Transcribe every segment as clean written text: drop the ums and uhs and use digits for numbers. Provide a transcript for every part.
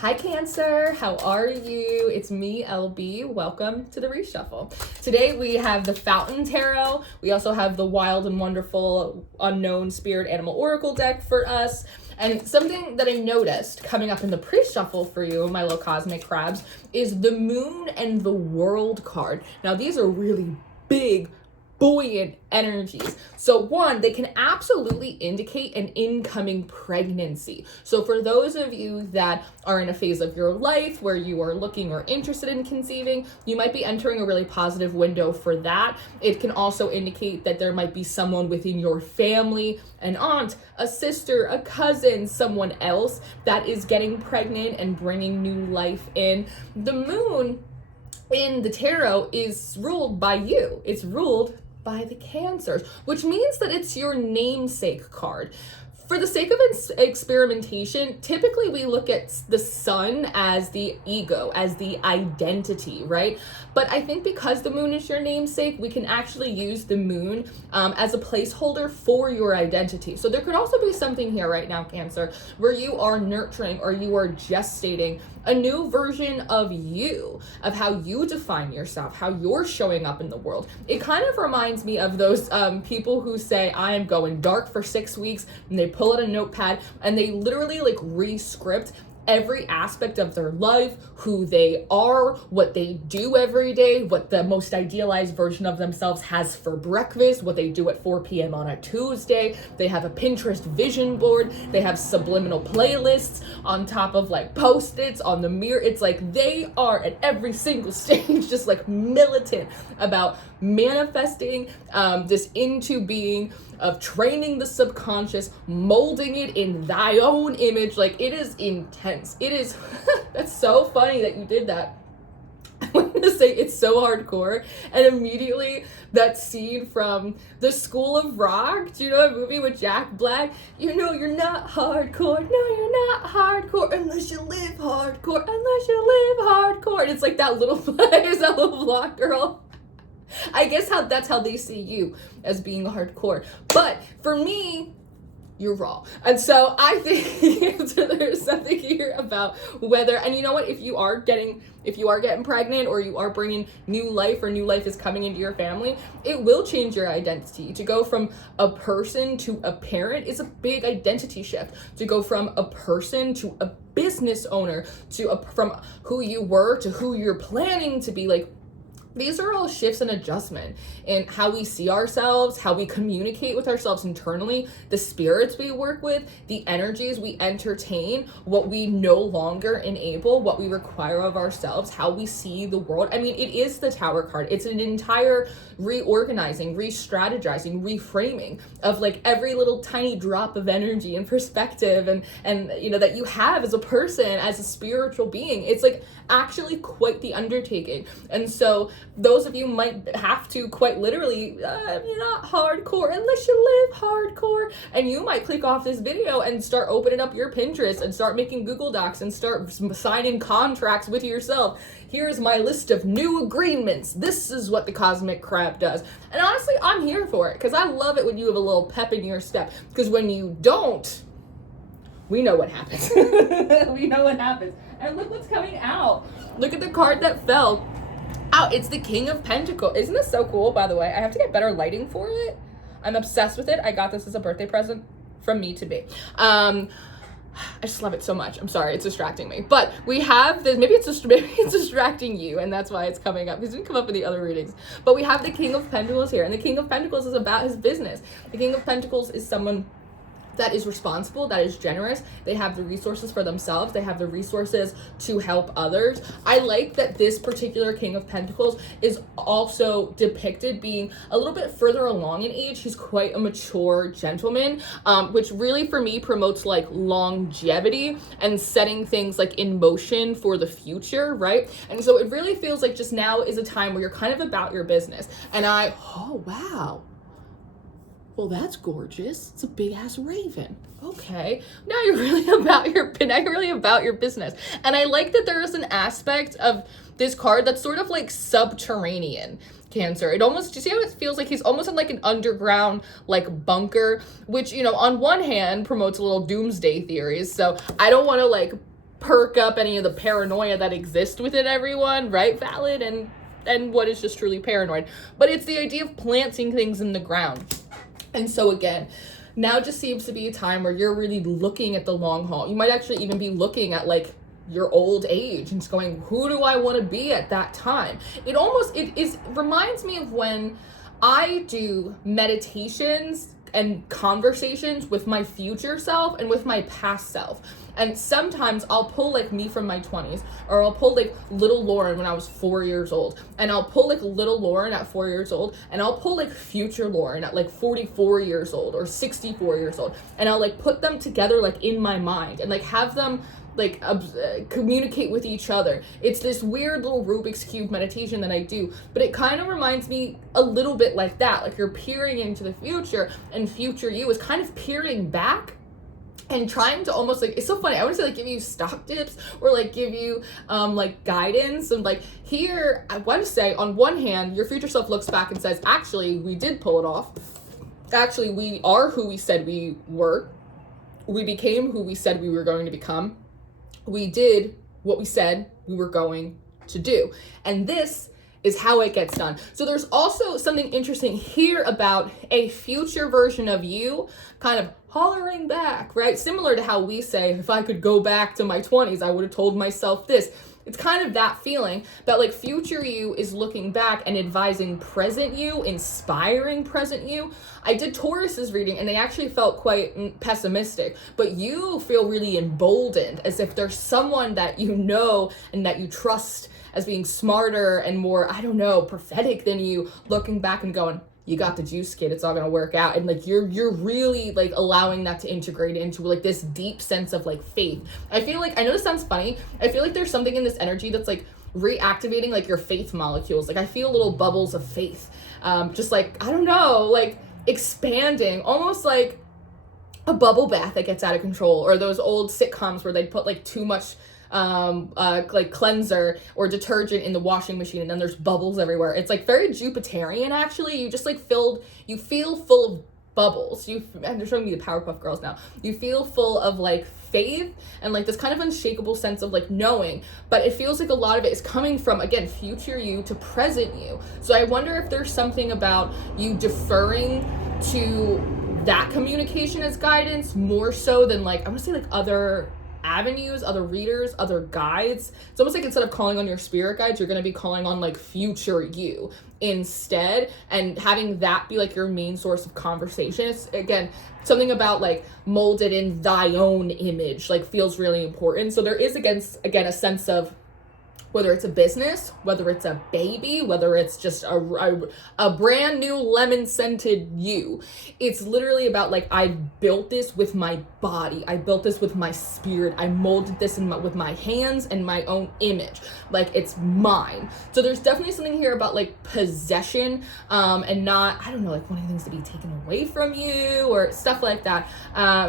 Hi Cancer, how are you? It's me, LB. Welcome to the Reshuffle. Today we have the Fountain Tarot. We also have the Wild and Wonderful Unknown Spirit Animal Oracle deck for us. And something that I noticed coming up in the pre-shuffle for you, my little cosmic crabs, is the Moon and the World card. Now these are really big, buoyant energies. So one, they can absolutely indicate an incoming pregnancy. So for those of you that are in a phase of your life where you are looking or interested in conceiving, you might be entering a really positive window for that. It can also indicate that there might be someone within your family, an aunt, a sister, a cousin, someone else that is getting pregnant and bringing new life in. The moon in the tarot is ruled by you. It's ruled by the Cancers, which means that it's your namesake card. For the sake of experimentation, typically we look at the sun as the ego, as the identity, right? But I think because the moon is your namesake, we can actually use the moon as a placeholder for your identity. So there could also be something here right now, Cancer, where you are nurturing or you are gestating a new version of you, of how you define yourself, how you're showing up in the world. It kind of reminds me of those people who say, I am going dark for 6 weeks, and they pull out a notepad and they literally like re-script every aspect of their life, who they are, what they do every day, what the most idealized version of themselves has for breakfast, what they do at 4 p.m. on a Tuesday. They have a Pinterest vision board. They have subliminal playlists on top of like Post-its on the mirror. It's like they are at every single stage just like militant about manifesting this into being, of training the subconscious, molding it in thy own image. Like, it is intense. It is, that's so funny that you did that. I want to say it's so hardcore, and immediately that scene from The School of Rock, do you know that movie with Jack Black? You know you're not hardcore, no you're not hardcore unless you live hardcore, unless you live hardcore. And it's like that little place, that little block girl. I guess that's how they see you, as being hardcore. But for me, you're raw. And so I think there's something here about whether, and you know what, if you are getting pregnant, or you are bringing new life, or new life is coming into your family, it will change your identity. To go from a person to a parent is a big identity shift. To go from a person to a business owner, to from who you were to who you're planning to be, like, these are all shifts and adjustment in how we see ourselves, how we communicate with ourselves internally, the spirits we work with, the energies we entertain, what we no longer enable, what we require of ourselves, how we see the world. I mean, it is the Tower card. It's an entire reorganizing, re-strategizing, reframing of like every little tiny drop of energy and perspective and you know, that you have as a person, as a spiritual being. It's like actually quite the undertaking. And so those of you might have to quite literally, you're not hardcore unless you live hardcore. And you might click off this video and start opening up your Pinterest and start making Google Docs and start signing contracts with yourself. Here's my list of new agreements. This is what the Cosmic Crab does. And honestly, I'm here for it, because I love it when you have a little pep in your step. Because when you don't, we know what happens. We know what happens. And look what's coming out. Look at the card that fell out. It's the King of Pentacles. Isn't this so cool, by the way? I have to get better lighting for it. I'm obsessed with it. I got this as a birthday present from me to be. I just love it so much. I'm sorry, it's distracting me. But we have this, maybe it's distracting you, and that's why it's coming up. It didn't come up in the other readings. But we have the King of Pentacles here, and the King of Pentacles is about his business. The King of Pentacles is someone that is responsible, that is generous. They have the resources for themselves. They have the resources to help others. I like that this particular King of Pentacles is also depicted being a little bit further along in age. He's quite a mature gentleman, which really for me promotes like longevity and setting things like in motion for the future, right? And so it really feels like just now is a time where you're kind of about your business. And oh wow. Well, that's gorgeous. It's a big ass raven. Okay, now you're really about your business. And I like that there is an aspect of this card that's sort of like subterranean, Cancer. It almost, do you see how it feels like he's almost in like an underground like bunker, which, you know, on one hand promotes a little doomsday theories. So I don't want to like perk up any of the paranoia that exists within everyone, right? Valid and what is just truly paranoid. But it's the idea of planting things in the ground. And so again, now just seems to be a time where you're really looking at the long haul. You might actually even be looking at like your old age and just going, who do I want to be at that time? It reminds me of when I do meditations and conversations with my future self and with my past self. And sometimes I'll pull like me from my 20s, or I'll pull like little Lauren when I was 4 years old, and I'll pull like little Lauren at 4 years old, and I'll pull like future Lauren at like 44 years old or 64 years old, and I'll like put them together like in my mind and like have them like communicate with each other. It's this weird little Rubik's Cube meditation that I do, but it kind of reminds me a little bit like that. Like you're peering into the future, and future you is kind of peering back and trying to almost like, it's so funny, I want to say like give you stock tips or like give you like guidance. And like here I want to say, on one hand, your future self looks back and says, actually we did pull it off, actually we are who we said we were, we became who we said we were going to become, we did what we said we were going to do, and this is how it gets done. So there's also something interesting here about a future version of you kind of hollering back, right? Similar to how we say, if I could go back to my 20s, I would have told myself this. It's kind of that feeling that like future you is looking back and advising present you, inspiring present you. I did Taurus's reading and they actually felt quite pessimistic, but you feel really emboldened, as if there's someone that you know and that you trust as being smarter and more, I don't know, prophetic than you, looking back and going, you got the juice, kid, it's all gonna work out. And like you're really like allowing that to integrate into like this deep sense of like faith. I feel like, I know this sounds funny, I feel like there's something in this energy that's like reactivating like your faith molecules. Like I feel little bubbles of faith, just like, I don't know, like expanding, almost like a bubble bath that gets out of control, or those old sitcoms where they put like too much like cleanser or detergent in the washing machine and then there's bubbles everywhere. It's like very Jupiterian actually. You just like you feel full of bubbles. And they're showing me the Powerpuff Girls now. You feel full of like faith and like this kind of unshakable sense of like knowing, but it feels like a lot of it is coming from, again, future you to present you. So I wonder if there's something about you deferring to that communication as guidance more so than like, I want to say like other avenues, other readers, other guides. It's almost like instead of calling on your spirit guides, you're going to be calling on like future you instead, and having that be like your main source of conversation. It's again something about like molded in thy own image, like feels really important. So there is again a sense of, whether it's a business, whether it's a baby, whether it's just a brand new lemon scented you. It's literally about like, I built this with my body. I built this with my spirit. I molded this with my hands and my own image. Like it's mine. So there's definitely something here about like possession, and not, I don't know, like wanting things to be taken away from you or stuff like that.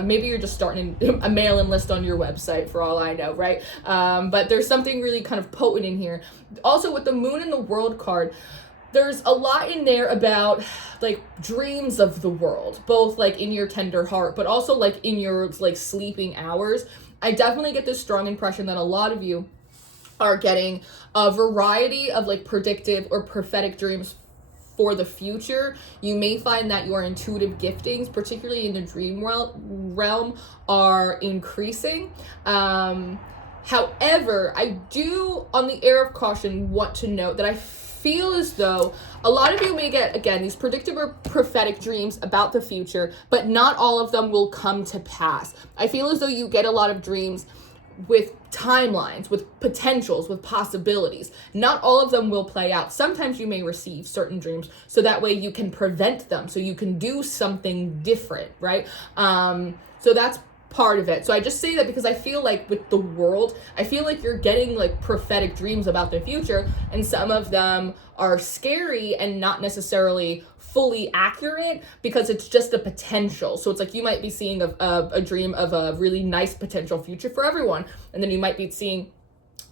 Maybe you're just starting a mail-in list on your website for all I know, right? But there's something really kind of potent in here. Also with the Moon and the World card, there's a lot in there about like dreams of the world, both like in your tender heart, but also like in your like sleeping hours. I definitely get this strong impression that a lot of you are getting a variety of like predictive or prophetic dreams for the future. You may find that your intuitive giftings, particularly in the dream realm, are increasing. However, I do, on the air of caution, want to note that I feel as though a lot of you may get, again, these predictive or prophetic dreams about the future, but not all of them will come to pass. I feel as though you get a lot of dreams with timelines, with potentials, with possibilities. Not all of them will play out. Sometimes you may receive certain dreams so that way you can prevent them, so you can do something different, right? So that's part of it. So I just say that because I feel like with the world, I feel like you're getting like prophetic dreams about the future, and some of them are scary and not necessarily fully accurate because it's just a potential. So it's like you might be seeing a dream of a really nice potential future for everyone, and then you might be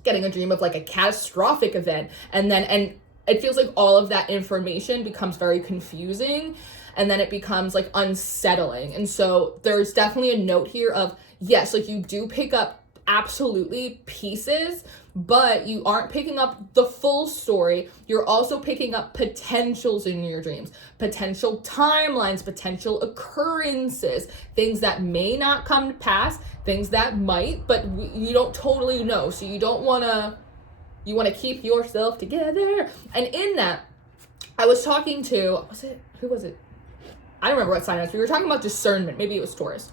getting a dream of like a catastrophic event, and it feels like all of that information becomes very confusing, and then it becomes like unsettling. And so there's definitely a note here of, yes, like you do pick up absolutely pieces, but you aren't picking up the full story. You're also picking up potentials in your dreams, potential timelines, potential occurrences, things that may not come to pass, things that might, but you don't totally know. So you want to keep yourself together. And in that, I was talking to, who was it? I don't remember what sign it was. We were talking about discernment. Maybe it was Taurus.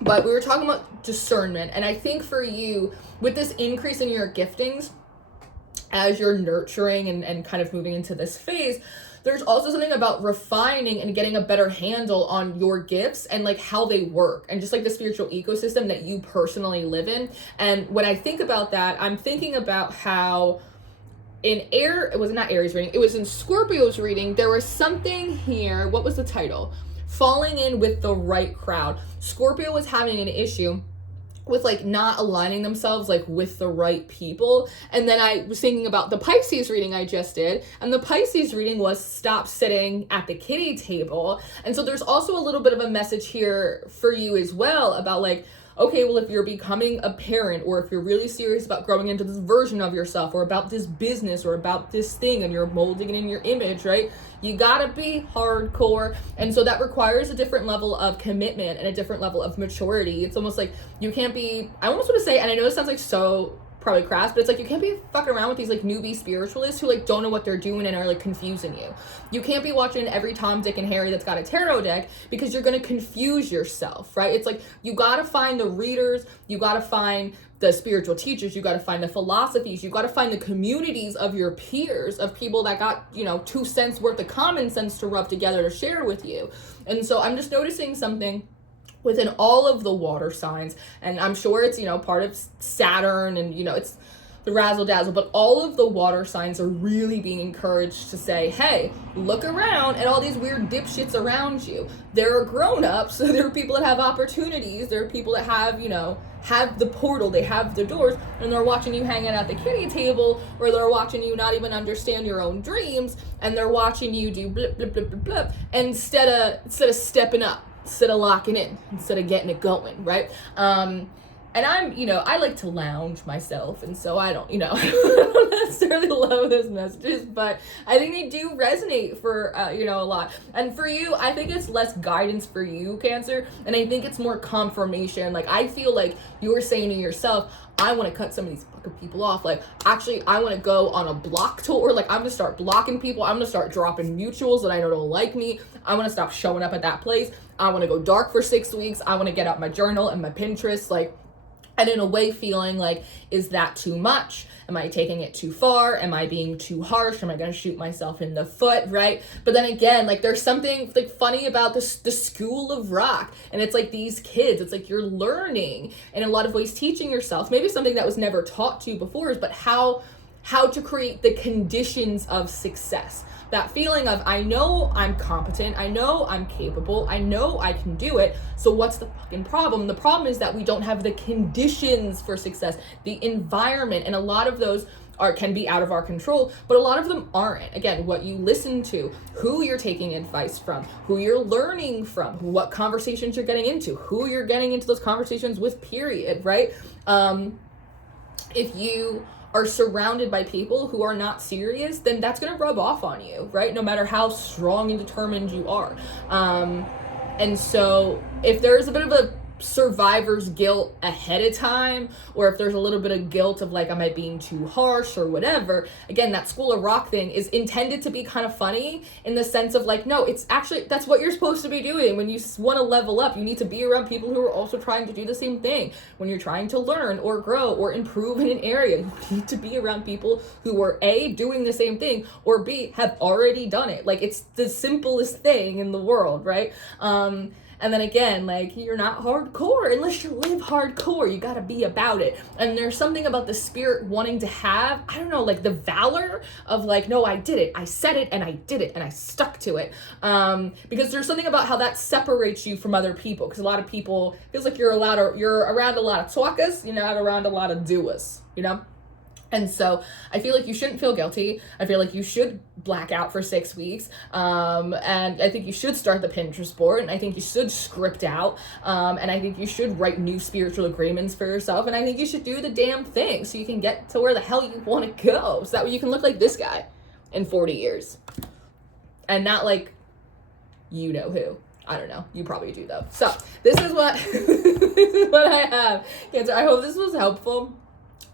But we were talking about discernment. And I think for you, with this increase in your giftings, as you're nurturing and kind of moving into this phase, there's also something about refining and getting a better handle on your gifts and like how they work and just like the spiritual ecosystem that you personally live in. And when I think about that, I'm thinking about how it was not Aries reading, it was in Scorpio's reading, there was something here. What was the title? Falling in with the right crowd. Scorpio was having an issue with like not aligning themselves like with the right people. And then I was thinking about the Pisces reading I just did, and the Pisces reading was stop sitting at the kiddie table. And so there's also a little bit of a message here for you as well about like, okay, well, if you're becoming a parent, or if you're really serious about growing into this version of yourself, or about this business, or about this thing, and you're molding it in your image, right? You gotta be hardcore. And so that requires a different level of commitment and a different level of maturity. It's almost like you can't be, I almost want to say, and I know it sounds like so probably crass, but it's like you can't be fucking around with these like newbie spiritualists who like don't know what they're doing and are like confusing you. You can't be watching every Tom, Dick, and Harry that's got a tarot deck, because you're gonna confuse yourself, right? It's like you gotta find the readers, you gotta find the spiritual teachers, you gotta find the philosophies, you gotta find the communities of your peers, of people that got, 2 cents worth of common sense to rub together to share with you. And so I'm just noticing something within all of the water signs, and I'm sure it's, part of Saturn, and, it's the razzle dazzle, but all of the water signs are really being encouraged to say, hey, look around at all these weird dipshits around you. There are grown-ups, so there are people that have opportunities, there are people that have, have the portal, they have the doors, and they're watching you hanging at the kiddie table, or they're watching you not even understand your own dreams, and they're watching you do blip, blip, blip, blip, blip, instead of stepping up, instead of locking in, instead of getting it going, right? And I'm, I like to lounge myself, and so I don't, I don't necessarily love those messages, but I think they do resonate for, a lot. And for you, I think it's less guidance for you, Cancer, and I think it's more confirmation. Like, I feel like you were saying to yourself, I want to cut some of these fucking people off. Like, actually, I want to go on a block tour. Like, I'm going to start blocking people. I'm going to start dropping mutuals that I know don't like me. I want to stop showing up at that place. I want to go dark for 6 weeks. I want to get out my journal and my Pinterest. Like, and in a way feeling like, is that too much? Am I taking it too far? Am I being too harsh? Am I going to shoot myself in the foot, right? But then again, like, there's something like funny about the School of Rock, and it's like these kids, it's like you're learning in a lot of ways, teaching yourself, maybe something that was never taught to you before, but how to create the conditions of success. That feeling of, I know I'm competent, I know I'm capable, I know I can do it, so what's the fucking problem? The problem is that we don't have the conditions for success, the environment, and a lot of those can be out of our control, but a lot of them aren't. Again, what you listen to, who you're taking advice from, who you're learning from, what conversations you're getting into, who you're getting into those conversations with, period, right? If you are surrounded by people who are not serious, then that's going to rub off on you, right? No matter how strong and determined you are. And so if there's a bit of a survivor's guilt ahead of time, or if there's a little bit of guilt of like, am I being too harsh or whatever, again, that School of Rock thing is intended to be kind of funny in the sense of like, no, it's actually, that's what you're supposed to be doing. When you want to level up, you need to be around people who are also trying to do the same thing. When you're trying to learn or grow or improve in an area, you need to be around people who are A, doing the same thing, or B, have already done it. Like, it's the simplest thing in the world, right? And then again, like, you're not hardcore unless you live hardcore. You gotta be about it. And there's something about the spirit wanting to have, I don't know, like the valor of like, no, I did it. I said it and I did it and I stuck to it. Because there's something about how that separates you from other people. Because a lot of people, feels like you're around a lot of talkers, you're not around a lot of doers, And so I feel like you shouldn't feel guilty. I feel like you should black out for 6 weeks. And I think you should start the Pinterest board. And I think you should script out. And I think you should write new spiritual agreements for yourself. And I think you should do the damn thing so you can get to where the hell you want to go. So that way you can look like this guy in 40 years. And not like you know who. I don't know. You probably do though. So this is what this is what I have. Cancer, I hope this was helpful.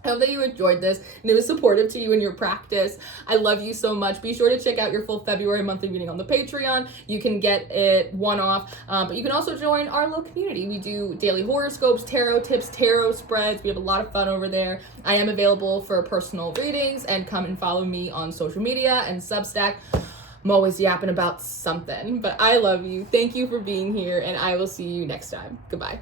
I hope that you enjoyed this and it was supportive to you in your practice. I love you so much. Be sure to check out your full February monthly reading on the Patreon. You can get it one-off, but you can also join our little community. We do daily horoscopes, tarot tips, tarot spreads. We have a lot of fun over there. I am available for personal readings, and come and follow me on social media and Substack. I'm always yapping about something, but I love you. Thank you for being here, and I will see you next time. Goodbye.